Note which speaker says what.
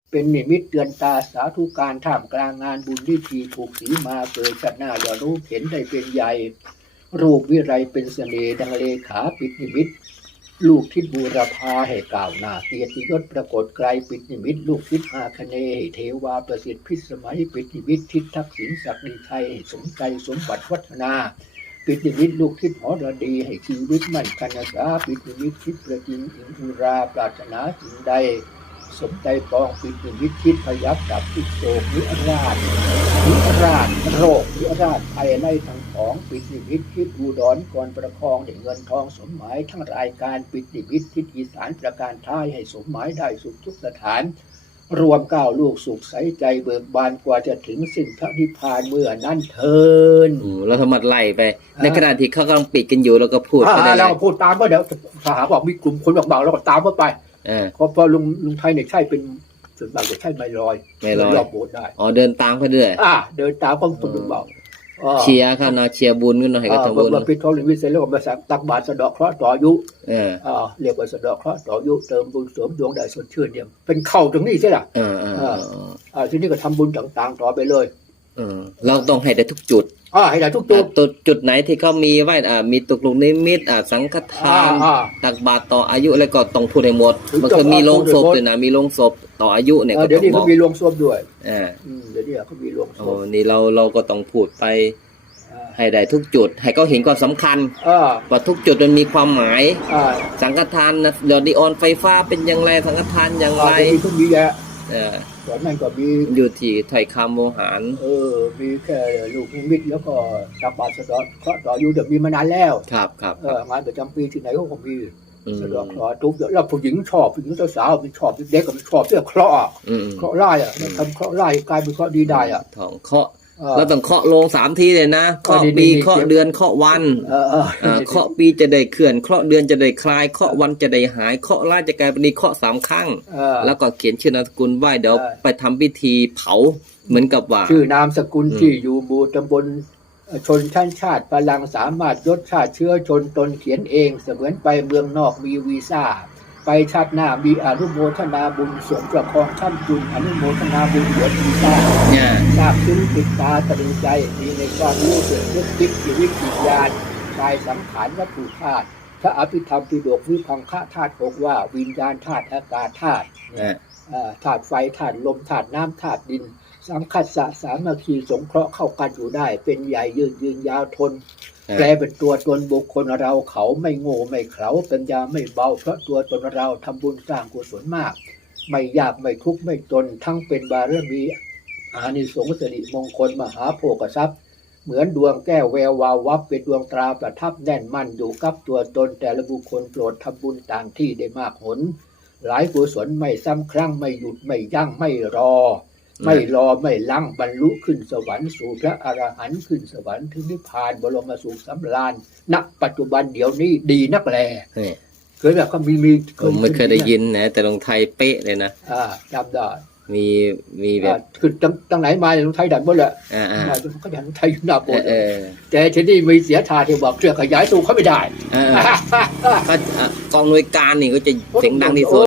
Speaker 1: เป็นนิมิตเตือนตาสาธุการท่ามกลางงานบุญที่ทีถูกสีมาเกิดชาติหน้าอย่ารู้เห็นได้เป็นใหญ่รูปวิไรเป็นเสน่ห์ดังเลขาปิดนิมิตลูกทิศบูรพาให้กล่าวหน้าเกียรติยศปรากฏไกลปิดนิมิตลูกทิศอาคเนย์เทวาประสิทธิ์พิสมัยปิดนิมิตทิศทักษิณศักดิชัยสมใจสมบัติวัฒนาปิดนิมิตลูกทิศหอระดีให้ชีวิตมั่นคณสาปิดนิมิตทิศประจิงอิงอุราปรารถนาสิ่งใดสมใจปองปิดนิมิตทิศพยับดับทุกโศกนิราชโรคนิราชภัยในทั้งของปิดนิมิตทิศอุดรก่อนประคองได้เงินทองสมหมายทั้งรายการปิดนิมิตทิศอีสานประการท้ายให้สมหมายได้สุขทุกสถานรวม9ลูกสุขใสใจเบิกบานกว่าจะถึงสิ้นพระนิพพานเมื่อนั้นเทิน
Speaker 2: เราสามารถไล่ไปในขณะที่เขากำลังปิดกันอยู่เราก็พูดไปได้
Speaker 1: เราพูดตามว่าเดี๋ยวถ้าหากว่ามีกลุ่มคนบางๆเราก็ตามเข้าไปเพราะลุงไทยเนี่ยใช่เป็นส่วนบางจะใช่ไม่ลอยรอบโบสถ์ได้
Speaker 2: เดินตามเขาด้วย
Speaker 1: เดินตามเขาตุ่มบอก
Speaker 2: เชียร์ครับนะเชียร์บุญกันหน่อยก็ทำบุญ
Speaker 1: มาพิทอลิวิเศษแล้วก็มาตักบาตรสะดอกเคราะห์ต่ออายุเรียกว่าสะดอกเคราะห์ต่ออายุเติมบุญเสริมดวงได้สดชื่นเนี่ยเป็นเข้าตรงนี้ใช่ไหมทีนี้ก็ทำบุญต่างๆต่อไปเลย
Speaker 2: เราต้องให้ได้ทุกจุด
Speaker 1: ให้ได้ทุก
Speaker 2: จุดไหนที่เขามีไว้มีตุกลุกนิมิตสังฆทานตักบาตรต่ออายุแล้วก็ต้องพูดให้หมดมันคือมีโรงศพด้วยนะมีโรงศพต่ออายุเนี่ย
Speaker 1: เดี๋ยวนี้เขามีโรงศพด้วยเดี๋ยวนี้เขามีโรงศพ
Speaker 2: นี่เราก็ต้องพูดไปให้ได้ทุกจุดให้เขาเห็นความสำคัญว่าทุกจุดมันมีความหมายสังฆทานนะเดี๋ยวนีออนไฟฟ้าเป็นอย่างไรสังฆทานอย่างไร
Speaker 1: ทุกมีแยะตอนนั้นก็มี
Speaker 2: อยู่ที่ไทยคำโมหาร
Speaker 1: มีแค่ลูกนิมิตแล้วก็ตักบาตรสะดอกเคราะห์ต่ออายุเดี๋ยวมีมานานแล้ว
Speaker 2: ครับ
Speaker 1: งานประจำปีที่ไหนก็มีสะดอกเคราะห์ทุกแล้วผู้หญิงชอบผู้หญิงสาวมันชอบเด็กก็มันชอบเรื่องเคราะห์เคราะห์ร้ายทำเคราะห์ร้ายกลายเป็นเคราะห์ดีได้
Speaker 2: ท้องเคาะเราต้องเคาะลง3 ทีเลยนะเคาะปีเคาะเดือนเคาะวันเคาะปีจะได้เคลื่อนเคาะเดือนจะได้คลายเคาะวันจะได้หายเคาะร้ายจะกลายเป็นดีเคาะ3 ครั้งแล้วก็เขียนชื่อนามสกุลไว้เดี๋ยวไปทำพิธีเผาเหมือนกับว่า
Speaker 1: ชื่อนามสกุลที่อยู่หมู่ตำบลชนชั้นชาติพลังสามารถยศชาติเชื้อชนตนเขียนเองเสมือนไปเมืองนอกมีวีซ่าไปชาติหน้ามีอนุโมทนาบุญสวมประคองช่ำจุนอนุโมทนาบุญเหลือวีซ่าทราบซึ้งติดตาตรึงใจมีในความรู้สึกนึกคิดชีวิตวิญญาณกายสังขารวัตถุธาตุพระอภิธรรมปิฎกวิพังคะธาตุบอกว่าวิญญาณธาตุอากาศธาตุธาตุไฟธาตุลมธาตุน้ำธาตุดินสังคัสสะสามัคคีสงเคราะห์เข้ากันอยู่ได้เป็นใหญ่ยืนยาวทนแปลเป็นตัวตนบุคคลเราเขาไม่โง่ไม่เขลาปัญญาไม่เบาเพราะตัวตนเราทำบุญสร้างกุศลมากไม่ยากไม่ทุกข์ไม่จนทั้งเป็นบารมีอานิสงส์สิริมงคลมหาโภคทรัพย์เหมือนดวงแก้วแวววาววับเป็นดวงตราประทับแน่นมั่นอยู่กับตัวตนแต่ละบุคคลโปรดทำบุญต่างที่ได้มากหนหลายกุศลไม่ซ้ำครั้งไม่หยุดไม่ยั้งไม่รอไม่ลังบรรลุขึ้นสวรรค์สู่พระอรหันต์ขึ้นสวรรค์ถึงนิพพานบรมสุขสำราญณปัจจุบันเดี๋ยวนี้ดีนักแลเคยแบบเขามี
Speaker 2: ผมไม่เคยได้ยินนะแต่ลงไทยเป๊ะเลยนะ
Speaker 1: จำได้
Speaker 2: มีแบบ
Speaker 1: คือตั้งไหนมาลงไทยดันหมดแหละมาจนเขาดันไทยหน้าโบสถ์แต่ทีนี้มีเสียทาที่บอกเชื่อขยายสู่เขาไม่ได้
Speaker 2: กองหน่วยการนี่ก็จะเสียงดังที่สุด